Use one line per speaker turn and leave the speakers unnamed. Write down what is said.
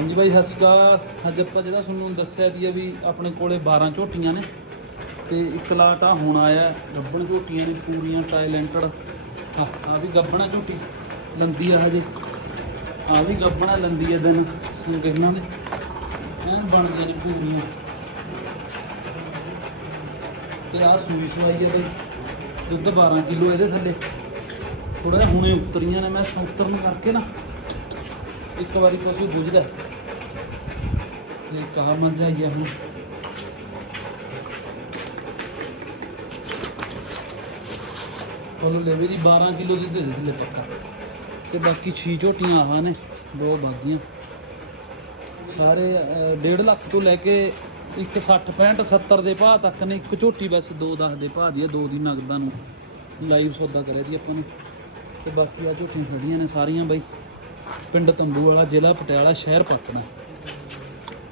ਹਾਂਜੀ ਬਾਈ ਸਤਿ ਸ਼੍ਰੀ ਅਕਾਲ। ਅੱਜ ਆਪਾਂ ਜਿਹੜਾ ਤੁਹਾਨੂੰ ਦੱਸਿਆ ਦੀ ਵੀ ਆਪਣੇ ਕੋਲੇ 12 ਝੋਟੀਆਂ ਨੇ ਤੇ ਇੱਕ ਲਾਟ ਆ ਹੁਣ ਆਇਆ ਗੱਬਣ ਝੋਟੀਆਂ ਨੇ ਪੂਰੀਆਂ ਟਾਇਲੈਂਟਡ ਆ ਆ ਵੀ ਗੱਬਣਾ ਝੋਟੀ। ਲੰਦੀ ਆ ਹਜੇ। ਆ ਵੀ ਗੱਬਣਾ ਲੰਦੀ ਆ ਦਿਨ। ਸਿੰਘ ਦੇ ਐਨ ਬਣਦੀਆਂ ਨੇ ਪੂਰੀਆਂ। ਤੇ ਆ ਸੂਈ ਸਵਾਈ ਆ ਬਈ। ਦੁੱਧ 12 ਕਿਲੋ ਇਹਦੇ ਥੱਲੇ। ਥੋੜਾ ਜਿਹਾ ਹੁਣੇ ਉਤਰੀਆਂ ਨੇ, ਮੈਂ ਉਤਰਨ ਕਰਕੇ ਨਾ। ਇੱਕ ਵਾਰੀ ਪਸ਼ੂ ਗੁਜਦਾ ਇਹ ਕਹਾ ਮਰ ਜਾਈਏ ਹੁਣ। ਉਹਨੂੰ ਲੈ ਵੀ 12 ਕਿਲੋ ਦੀ ਦੇ ਦੇ ਲੈ ਪੱਕਾ। ਤੇ ਬਾਕੀ 6 ਝੋਟੀਆਂ ਆਹਾਂ ਨੇ, ਦੋ ਬਾਗੀਆਂ। ਸਾਰੇ 1.5 ਲੱਖ ਤੋਂ ਲੈ ਕੇ ਇੱਕ 60 65 70 ਦੇ ਭਾਅ ਤੱਕ ਨੇ, ਇੱਕ ਝੋਟੀ ਬਸ 2 10 ਦੇ ਭਾਅ ਦੀ ਹੈ ਦੋ ਦੀ ਨਗਦਾਂ ਨੂੰ। ਲਾਈਵ ਸੌਦਾ ਕਰਿਆ ਦੀ ਆਪਾਂ ਨੇ। ਤੇ ਬਾਕੀ ਆ ਝੋਟੀਆਂ ਖੜੀਆਂ ਨੇ ਸਾਰੀਆਂ ਬਾਈ। ਪਿੰਡ ਤੰਬੂ ਵਾਲਾ, ਜ਼ਿਲ੍ਹਾ ਪਟਿਆਲਾ, ਸ਼ਹਿਰ ਪਟਨਾ